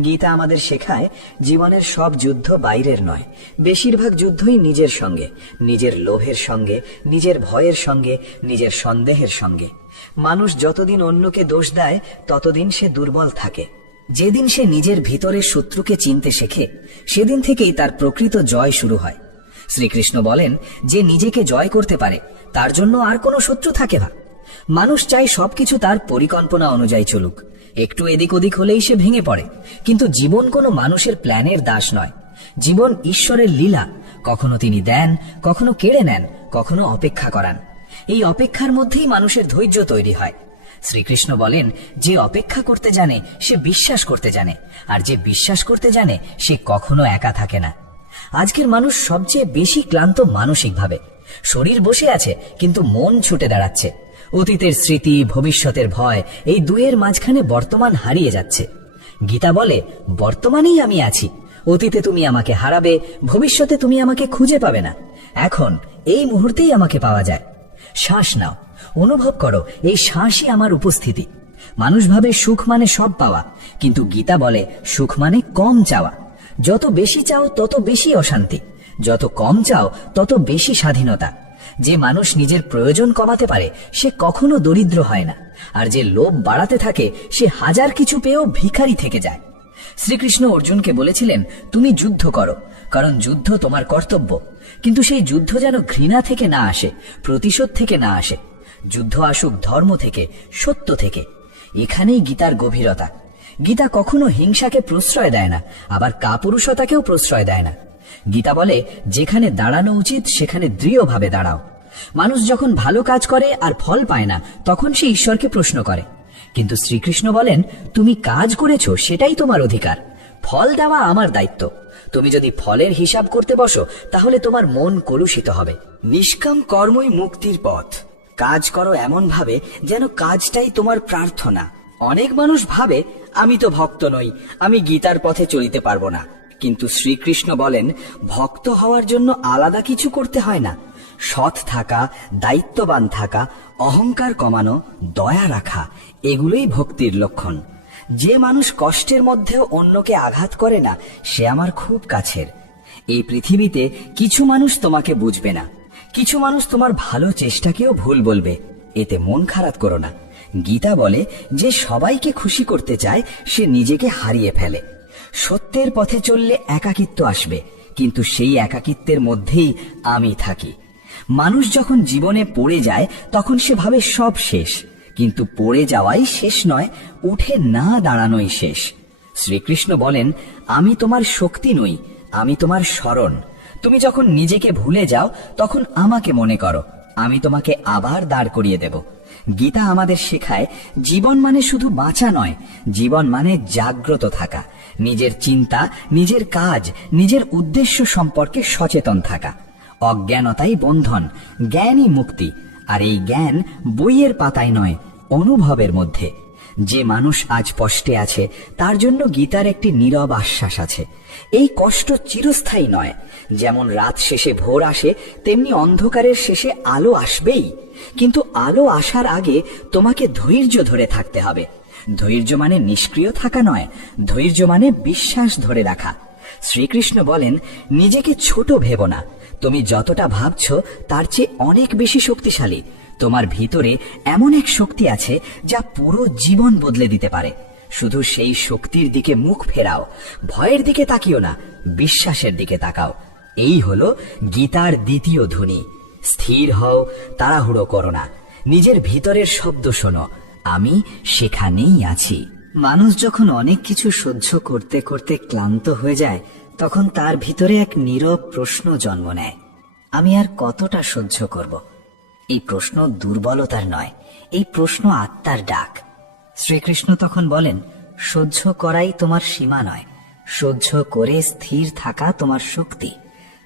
গীতা আমাদের শেখায়, জীবনের সব যুদ্ধ বাইরের নয়, বেশিরভাগ যুদ্ধই নিজের সঙ্গে, নিজের লোভের সঙ্গে, নিজের ভয়ের সঙ্গে, নিজের সন্দেহের সঙ্গে। মানুষ যতদিন অন্যকে দোষ দেয় ততদিন সে দুর্বল থাকে। যেদিন সে নিজের ভিতরের শত্রুকে চিনতে শেখে, সেদিন থেকেই তার প্রকৃত জয় শুরু হয়। শ্রীকৃষ্ণ বলেন, যে নিজেকে জয় করতে পারে তার জন্য আর কোনো শত্রু থাকে না। মানুষ চায় সবকিছু তার পরিকল্পনা অনুযায়ী চলুক, একটু এদিক ওদিক হলেই সে ভেঙে পড়ে। কিন্তু জীবন কোনো মানুষের প্ল্যানের দাস নয়, জীবন ঈশ্বরের লীলা। কখনো তিনি দেন, কখনো কেড়ে নেন, কখনো অপেক্ষা করান। এই অপেক্ষার মধ্যেই মানুষের ধৈর্য তৈরি হয়। শ্রীকৃষ্ণ বলেন, যে অপেক্ষা করতে জানে সে বিশ্বাস করতে জানে, আর যে বিশ্বাস করতে জানে সে কখনো একা থাকে না। আজকের মানুষ সবচেয়ে বেশি ক্লান্ত মানসিকভাবে। শরীর বসে আছে কিন্তু মন ছুটে দাঁড়াচ্ছে। অতীতের স্মৃতি, ভবিষ্যতের ভয়, এই দুয়ের মাঝখানে বর্তমান হারিয়ে যাচ্ছে। গীতা বলে, বর্তমানেই আমি আছি। অতীতে তুমি আমাকে হারাবে, ভবিষ্যতে তুমি আমাকে খুঁজে পাবে না। এখন এই মুহূর্তেই আমাকে পাওয়া যায়। শ্বাস নাও, অনুভব করো এই শ্বাসই আমার উপস্থিতি। মানুষ ভাবে সুখ মানে সব পাওয়া, কিন্তু গীতা বলে সুখ মানে কম চাওয়া। যত বেশি চাও তত বেশি অশান্তি, যত কম চাও তত বেশি স্বাধীনতা। যে মানুষ নিজের প্রয়োজন কমাতে পারে সে কখনো দরিদ্র হয় না, আর যে লোভ বাড়াতে থাকে সে হাজার কিছু পেয়েও ভিখারি থেকে যায়। শ্রীকৃষ্ণ অর্জুনকে বলেছিলেন, তুমি যুদ্ধ করো, কারণ যুদ্ধ তোমার কর্তব্য। কিন্তু সেই যুদ্ধ যেন ঘৃণা থেকে না আসে, প্রতিশোধ থেকে না আসে। যুদ্ধ আসুক ধর্ম থেকে, সত্য থেকে। এখানেই গীতার গভীরতা। গীতা কখনো হিংসাকে প্রশ্রয় দেয় না, আবার কাপুরুষতাকেও প্রশ্রয় দেয় না। গীতা বলে, যেখানে দাঁড়ানো উচিত সেখানে দৃঢ়ভাবে দাঁড়াও। মানুষ যখন ভালো কাজ করে আর ফল পায় না, তখন সে ঈশ্বরকে প্রশ্ন করে। কিন্তু শ্রীকৃষ্ণ বলেন, তুমি কাজ করেছো সেটাই তোমার অধিকার, ফল দেওয়া আমার দায়িত্ব। তুমি যদি ফলের হিসাব করতে বসো তাহলে তোমার মন কলুষিত হবে। নিষ্কাম কর্মই মুক্তির পথ। কাজ করো এমন ভাবে যেন কাজটাই তোমার প্রার্থনা। অনেক মানুষ ভাবে, আমি তো ভক্ত নই, আমি গীতার পথে চলিতে পারবো না। কিন্তু শ্রীকৃষ্ণ বলেন, ভক্ত হওয়ার জন্য আলাদা কিছু করতে হয় না। সৎ থাকা, দায়িত্ববান থাকা, অহংকার কমানো, দয়া রাখা, এগুলোই ভক্তির লক্ষণ। যে মানুষ কষ্টের মধ্যেও অন্যকে আঘাত করে না, সে আমার খুব কাছের। এই পৃথিবীতে কিছু মানুষ তোমাকে বুঝবে না, কিছু মানুষ তোমার ভালো চেষ্টাকেও ভুল বলবে। এতে মন খারাপ করো না। গীতা বলে, যে সবাইকে খুশি করতে চায় সে নিজেকে হারিয়ে ফেলে। সত্যের পথে চললে একাকিত্ব আসবে, কিন্তু সেই একাকিত্বের মধ্যেই আমি থাকি। মানুষ যখন জীবনে পড়ে যায় তখন সে ভাবে সব শেষ, কিন্তু পড়ে যাওয়াই শেষ নয়, উঠে না দাঁড়ানোই শেষ। শ্রীকৃষ্ণ বলেন, আমি তোমার শক্তি নই, আমি তোমার শরণ। তুমি যখন নিজেকে ভুলে যাও তখন আমাকে মনে করো, আমি তোমাকে আবার দাঁড় করিয়ে দেব। গীতা আমাদের শেখায়, জীবন মানে শুধু বাঁচা নয়, জীবন মানে জাগ্রত থাকা, নিজের চিন্তা, নিজের কাজ, নিজের উদ্দেশ্য সম্পর্কে সচেতন থাকা। অজ্ঞানতাই বন্ধন, জ্ঞানই মুক্তি। আর এই জ্ঞান বইয়ের পাতায় নয়, অনুভবের মধ্যে। যে মানুষ আজ কষ্টে আছে তার জন্য গীতার একটি নীরব আশ্বাস আছে। এই কষ্ট চিরস্থায়ী নয়। যেমন রাত শেষে ভোর আসে, তেমনি অন্ধকারের শেষে আলো আসবেই। কিন্তু আলো আসার আগে তোমাকে ধৈর্য ধরে থাকতে হবে। ধৈর্য মানে নিষ্ক্রিয় থাকা নয়, ধৈর্য মানে বিশ্বাস ধরে রাখা। শ্রীকৃষ্ণ বলেন, নিজেকে ছোট ভেবো না। তুমি যতটা ভাবছো তার চেয়ে অনেক বেশি শক্তিশালী। তোমার ভিতরে এমন এক শক্তি আছে যা পুরো জীবন বদলে দিতে পারে। শুধু সেই শক্তির দিকে মুখ ফেরাও। ভয়ের দিকে তাকিও না, বিশ্বাসের দিকে তাকাও। এই হলো গীতার দ্বিতীয় ধ্বনি। স্থির হও, তাড়াহুড়ো করো না। নিজের ভিতরের শব্দ শোনো, আমি সেখানেই আছি। মানুষ যখন অনেক কিছু সহ্য করতে করতে ক্লান্ত হয়ে যায়, তখন তার ভিতরে এক নীরব প্রশ্ন জন্ম নেয়, আমি আর কতটা সহ্য করব? এই প্রশ্ন দুর্বলতার নয়, এই প্রশ্ন আত্মার ডাক। শ্রীকৃষ্ণ তখন বলেন, সহ্য করাই তোমার সীমা নয়, সহ্য করে স্থির থাকা তোমার শক্তি।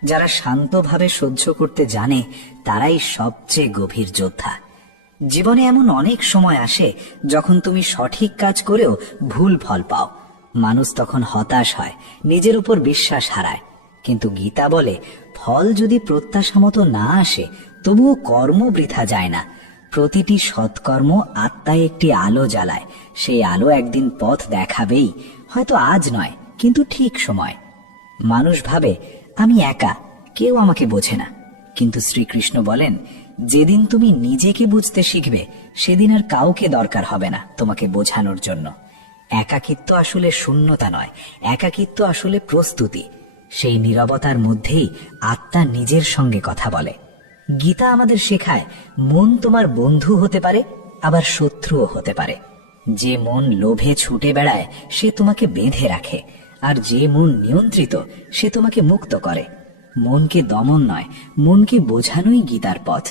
যারা শান্তভাবে সহ্য করতে জানে তারাই সবচেয়ে গভীর যোদ্ধা। জীবনে এমন অনেক সময় আসে যখন তুমি সঠিক কাজ করেও ভুল ফল পাও। মানুষ তখন হতাশ হয়, নিজের উপর বিশ্বাস হারায়। কিন্তু গীতা বলে, ফল যদি প্রত্যাশা মতো না আসে তবুও কর্ম বৃথা যায় না। প্রতিটি সৎকর্ম আত্মায় একটি আলো জ্বালায়। সেই আলো একদিন পথ দেখাবেই, হয়তো আজ নয় কিন্তু ঠিক সময়। মানুষ ভাবে, আমি একা, কেউ আমাকে বোঝে না। কিন্তু শ্রীকৃষ্ণ বলেন, যেদিন তুমি নিজেকে বুঝতে শিখবে সেদিন আর কাউকে দরকার হবে না তোমাকে বোঝানোর জন্য। একাকিত্ব আসলে শূন্যতা নয়, একাকিত্ব আসলে প্রস্তুতি। সেই নীরবতার মধ্যেই আত্মা নিজের সঙ্গে কথা বলে। গীতা আমাদের শেখায়, মন তোমার বন্ধু হতে পারে, আবার শত্রুও হতে পারে। যে মন লোভে ছুটে বেড়ায় সে তোমাকে বেঁধে রাখে, আর যে মন নিয়ন্ত্রিত সে তোমাকে মুক্ত করে। মনকে দমন নয়, মনকে বোঝানোই গীতার পথ।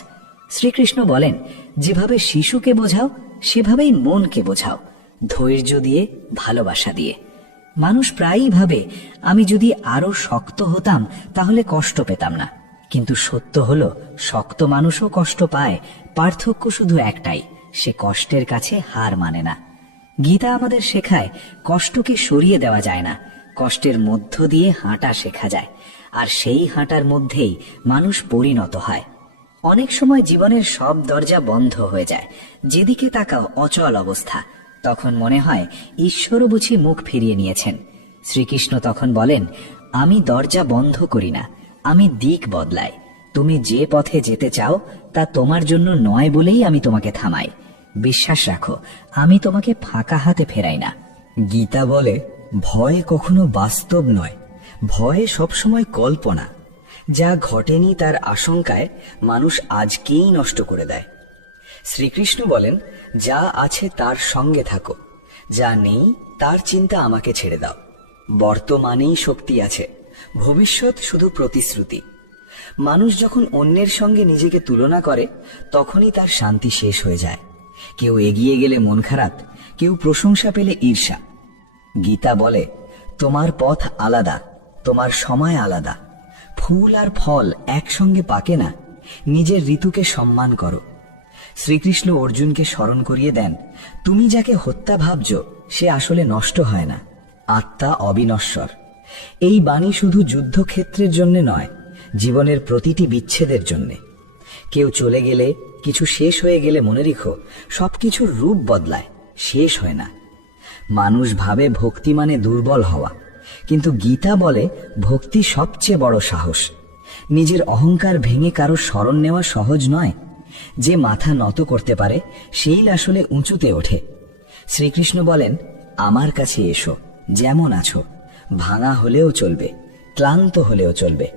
শ্রীকৃষ্ণ বলেন, যেভাবে শিশুকে বোঝাও সেভাবেই মনকে বোঝাও, ধৈর্য দিয়ে, ভালোবাসা দিয়ে। মানুষ প্রায়ই ভাবে, আমি যদি আরো শক্ত হতাম তাহলে কষ্ট পেতাম না। কিন্তু সত্য হলো, শক্ত মানুষও কষ্ট পায়। পার্থক্য শুধু একটাই, সে কষ্টের কাছে হার মানে না। গীতা আমাদের শেখায়, কষ্টকে সরিয়ে দেওয়া যায় না, কষ্টের মধ্য দিয়ে হাঁটা শেখা যায়। আর সেই হাঁটার মধ্যেই মানুষ পরিণত হয়। অনেক সময় জীবনের সব দরজা বন্ধ হয়ে যায়, যেদিকে তাকাও অচল অবস্থা। তখন মনে হয় ঈশ্বরও বুঝি মুখ ফিরিয়ে নিয়েছেন। শ্রীকৃষ্ণ তখন বলেন, আমি দরজা বন্ধ করি না, আমি দিক বদলাই। তুমি যে পথে যেতে চাও তা তোমার জন্য নয় বলেই আমি তোমাকে থামাই। বিশ্বাস রাখো, আমি তোমাকে ফাঁকা হাতে ফেরাই না। গীতা বলে, ভয় কখনো বাস্তব নয়, ভয় সবসময় কল্পনা। যা ঘটেনি তার আশঙ্কায় মানুষ আজকেই নষ্ট করে দেয়। শ্রীকৃষ্ণ বলেন, যা আছে তার সঙ্গে থাকো, যা নেই তার চিন্তা আমাকে ছেড়ে দাও। বর্তমানেই শক্তি আছে, ভবিষ্যৎ শুধু প্রতিশ্রুতি। মানুষ যখন অন্যের সঙ্গে নিজেকে তুলনা করে তখনই তার শান্তি শেষ হয়ে যায়। কেউ এগিয়ে গেলে মন খারাপ, কেউ প্রশংসা পেলে ঈর্ষা। গীতা বলে, তোমার পথ আলাদা, তোমার সময় আলাদা। ফুল আর ফল একসঙ্গে পাকে না, নিজের ঋতুকে সম্মান করো। শ্রীকৃষ্ণ অর্জুনকে স্মরণ করিয়ে দেন, তুমি যাকে হত্যা ভাবছ সে আসলে নষ্ট হয় না, আত্মা অবিনশ্বর। এই বাণী শুধু যুদ্ধক্ষেত্রের জন্য নয়, জীবনের প্রতিটি বিচ্ছেদের জন্যে। কেউ চলে গেলে, কিছু শেষ হয়ে গেলে মনে রেখো, সবকিছুর রূপ বদলায়, শেষ হয় না। মানুষ ভাবে ভক্তি মানে দুর্বল হওয়া, কিন্তু গীতা বলে ভক্তি সবচেয়ে বড় সাহস। নিজের অহংকার ভেঙে কারো শরণ নেওয়া সহজ নয়। যে মাথা নত করতে পারে সেই আসলে উঁচুতে ওঠে। শ্রীকৃষ্ণ বলেন, আমার কাছে এসো, যেমন আছো, ভাঙা হলেও চলবে, ক্লান্ত হলেও চলবে।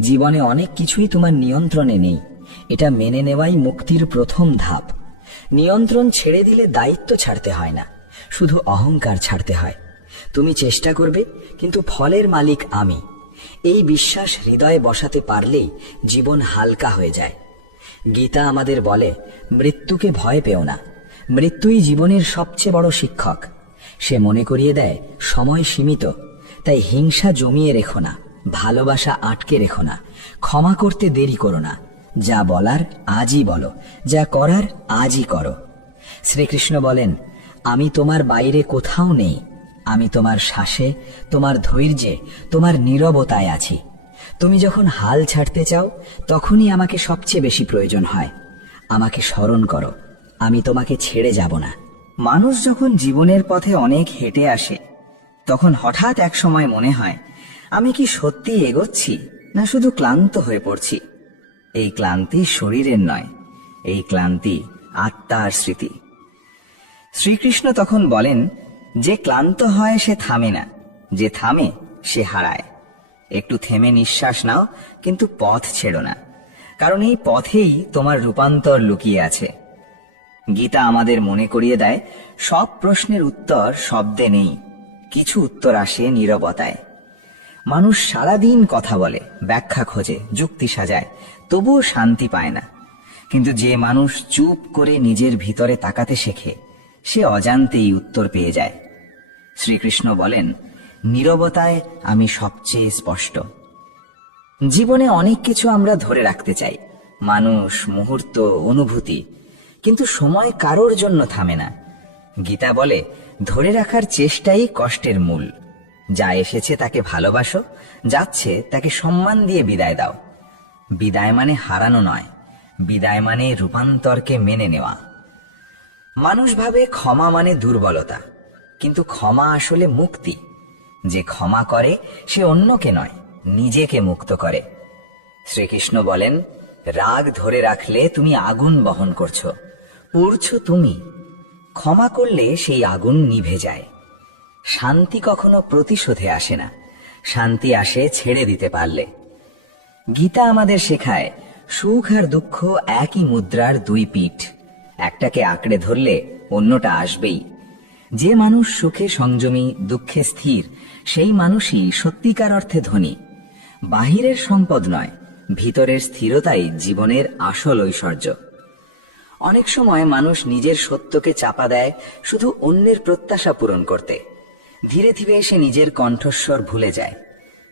জীবনে অনেক কিছুই তোমার নিয়ন্ত্রণে নেই, এটা মেনে নেওয়াই মুক্তির প্রথম ধাপ। নিয়ন্ত্রণ ছেড়ে দিলে দায়িত্ব ছাড়তে হয় না, শুধু অহংকার ছাড়তে হয়। তুমি চেষ্টা করবে, কিন্তু ফলের মালিক আমি। এই বিশ্বাস হৃদয়ে বসাতে পারলেই জীবন হালকা হয়ে যায়। গীতা আমাদের বলে, মৃত্যুকে ভয় পেও না, মৃত্যুই জীবনের সবচেয়ে বড় শিক্ষক। সে মনে করিয়ে দেয় সময় সীমিত, তাই হিংসা জমিয়ে রেখো না, ভালোবাসা আটকে রেখো না, ক্ষমা করতে দেরি করো না। যা বলার আজই বলো, যা করার আজই করো। শ্রীকৃষ্ণ বলেন, আমি তোমার বাইরে কোথাও নেই। আমি তোমার শ্বাসে, তোমার ধৈর্যে, তোমার নীরবতায় আছি। তুমি যখন হাল ছাড়তে চাও তখনই আমাকে সবচেয়ে বেশি প্রয়োজন হয়। আমাকে স্মরণ করো, আমি তোমাকে ছেড়ে যাব না। মানুষ যখন জীবনের পথে অনেক হেঁটে আসে তখন হঠাৎ এক সময় মনে হয়, আমি কি সত্যি এগোচ্ছি না শুধু ক্লান্ত হয়ে পড়ছি? এই ক্লান্তি শরীরের নয়, এই ক্লান্তি আত্মার স্মৃতি। শ্রীকৃষ্ণ তখন বলেন, যে ক্লান্ত হয় সে থামে না, যে থামে সে হারায়। একটু থেমে নিঃশ্বাস নাও, কিন্তু পথ ছেড়ো না, কারণ এই পথেই তোমার রূপান্তর লুকিয়ে আছে। গীতা আমাদের মনে করিয়ে দেয়, সব প্রশ্নের উত্তর শব্দে নেই, কিছু উত্তর আসে নীরবতায়। মানুষ সারাদিন কথা বলে, ব্যাখ্যা খোঁজে, যুক্তি সাজায়, তবুও শান্তি পায় না। কিন্তু যে মানুষ চুপ করে নিজের ভিতরে তাকাতে শেখে, সে অজান্তেই উত্তর পেয়ে যায়। শ্রীকৃষ্ণ বলেন, নীরবতায় আমি সবচেয়ে স্পষ্ট। জীবনে অনেক কিছু আমরা ধরে রাখতে চাই, মানুষ, মুহূর্ত, অনুভূতি, কিন্তু সময় কারোর জন্য থামে না। গীতা বলে, ধরে রাখার চেষ্টাই কষ্টের মূল। যা এসেছে তাকে ভালোবাসো, যাচ্ছে তাকে সম্মান দিয়ে বিদায় দাও। বিদায় মানে হারানো নয়, বিদায় মানে রূপান্তরকে মেনে নেওয়া। মানুষ ভাবে ক্ষমা মানে দুর্বলতা, কিন্তু ক্ষমা আসলে মুক্তি। যে ক্ষমা করে সে অন্যকে নয়, নিজেকে মুক্ত করে। শ্রীকৃষ্ণ বলেন, রাগ ধরে রাখলে তুমি আগুন বহন করছো, পুড়ছো তুমি। ক্ষমা করলে সেই আগুন নিভে যায়। শান্তি কখনো প্রতিশোধে আসে না, শান্তি আসে ছেড়ে দিতে পারলে। গীতা আমাদের শেখায়, সুখ আর দুঃখ একই মুদ্রার দুই পিঠ, একটাকে আঁকড়ে ধরলে অন্যটা আসবেই। যে মানুষ সুখে সংযমী, দুঃখে স্থির, সেই মানুষই সত্যিকার অর্থে ধনী। বাহিরের সম্পদ নয়, ভিতরের স্থিরতাই জীবনের আসল ঐশ্বর্য। অনেক সময় মানুষ নিজের সত্যকে চাপা দেয় শুধু অন্যের প্রত্যাশা পূরণ করতে। ধীরে ধীরে সে নিজের কণ্ঠস্বর ভুলে যায়।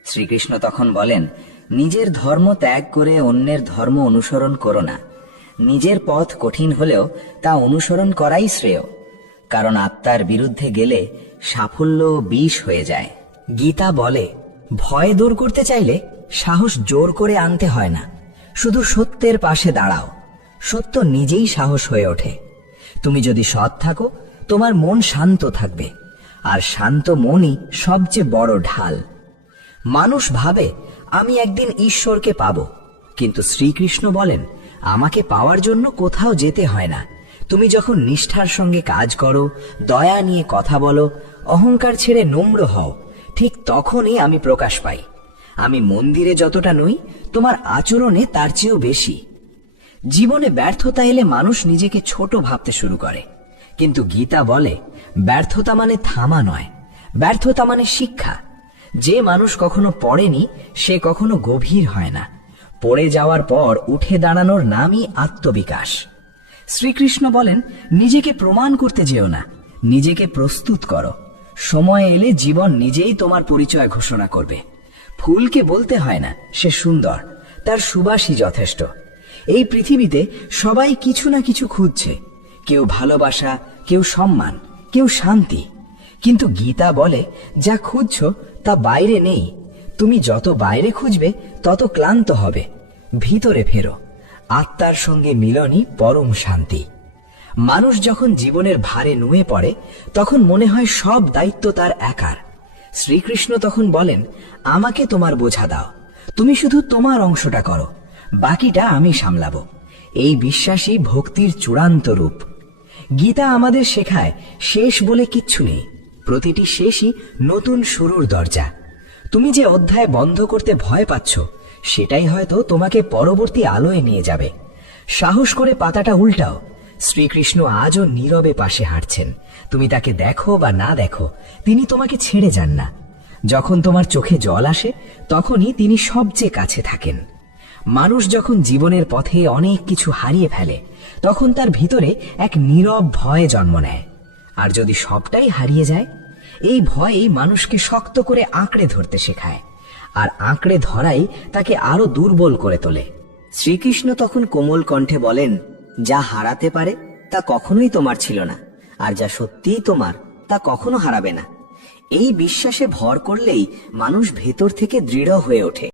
শ্রীকৃষ্ণ তখন বলেন, নিজের ধর্ম ত্যাগ করে অন্যের ধর্ম অনুসরণ করো না। নিজের পথ কঠিন হলেও তা অনুসরণ করাই শ্রেয়, কারণ আত্মার বিরুদ্ধে গেলে সাফল্য বিষ হয়ে যায়। গীতা বলে, ভয় দূর করতে চাইলে সাহস জোর করে আনতে হয় না, শুধু সত্যের পাশে দাঁড়াও। সত্য নিজেই সাহস হয়ে ওঠে। তুমি যদি সৎ থাকো, তোমার মন শান্ত থাকবে, আর শান্ত মনই সবচেয়ে বড় ঢাল। মানুষ ভাবে, আমি একদিন ঈশ্বরকে পাবো, কিন্তু শ্রীকৃষ্ণ বলেন, আমাকে পাওয়ার জন্য কোথাও যেতে হয় না। তুমি যখন নিষ্ঠার সঙ্গে কাজ করো, দয়া নিয়ে কথা বলো, অহংকার ছেড়ে নম্র হও, ঠিক তখনই আমি প্রকাশ পাই। আমি মন্দিরে যতটা নই, তোমার আচরণে তার চেয়েও বেশি। জীবনে ব্যর্থতা এলে মানুষ নিজেকে ছোট ভাবতে শুরু করে, কিন্তু গীতা বলে, ব্যর্থতা মানে থামা নয়, ব্যর্থতা মানে শিক্ষা। যে মানুষ কখনো পড়েনি সে কখনো গভীর হয় না। পড়ে যাওয়ার পর উঠে দাঁড়ানোর নামই আত্মবিকাশ। শ্রীকৃষ্ণ বলেন, নিজেকে প্রমাণ করতে যেও না, নিজেকে প্রস্তুত করো। সময় এলে জীবন নিজেই তোমার পরিচয় ঘোষণা করবে। ফুলকে বলতে হয় না সে সুন্দর, তার সুবাসই যথেষ্ট। এই পৃথিবীতে সবাই কিছু না কিছু খুঁজছে, কেউ ভালোবাসা, কেউ সম্মান, কেউ শান্তি। কিন্তু গীতা বলে, যা খুঁজছো তা বাইরে নেই। তুমি যত বাইরে খুঁজবে তত ক্লান্ত হবে। ভিতরে ফেরো, আত্মার সঙ্গে মিলনই পরম শান্তি। মানুষ যখন জীবনের ভারে নুয়ে পড়ে তখন মনে হয় সব দায়িত্ব তার একার। শ্রীকৃষ্ণ তখন বলেন, আমাকে তোমার বোঝা দাও, তুমি শুধু তোমার অংশটা করো, বাকিটা আমি সামলাবো। এই বিশ্বাসই ভক্তির চূড়ান্ত রূপ। গীতা আমাদের শেখায়, শেষ বলে কিচ্ছু নেই, প্রতিটি শেষই নতুন শুরুর দরজা। তুমি যে অধ্যায় বন্ধ করতে ভয় পাচ্ছ, সেটাই হয়তো তোমাকে পরবর্তী আলোয় নিয়ে যাবে। সাহস করে পাতাটা উল্টাও। শ্রীকৃষ্ণ আজও নীরবে পাশে হাঁটছেন। তুমি তাকে দেখো বা না দেখো, তিনি তোমাকে ছেড়ে যান না। যখন তোমার চোখে জল আসে, তখনই তিনি সবচেয়ে কাছে থাকেন। মানুষ যখন জীবনের পথে অনেক কিছু হারিয়ে ফেলে, তখন তার ভিতরে এক নীরব ভয় জন্ম নেয়। আর যদি সবটাই হারিয়ে যায়, এই ভয়ই মানুষকে শক্ত করে আঁকড়ে ধরতে শেখায়, আর আঁকড়ে ধরাই তাকে আরো দুর্বল করে তোলে। শ্রীকৃষ্ণ তখন কোমল কণ্ঠে বলেন, যা হারাতে পারে তা কখনোই তোমার ছিল না, আর যা সত্যিই তোমার তা কখনো হারাবে না। এই বিশ্বাসে ভর করলেই মানুষ ভেতর থেকে দৃঢ় হয়ে ওঠে।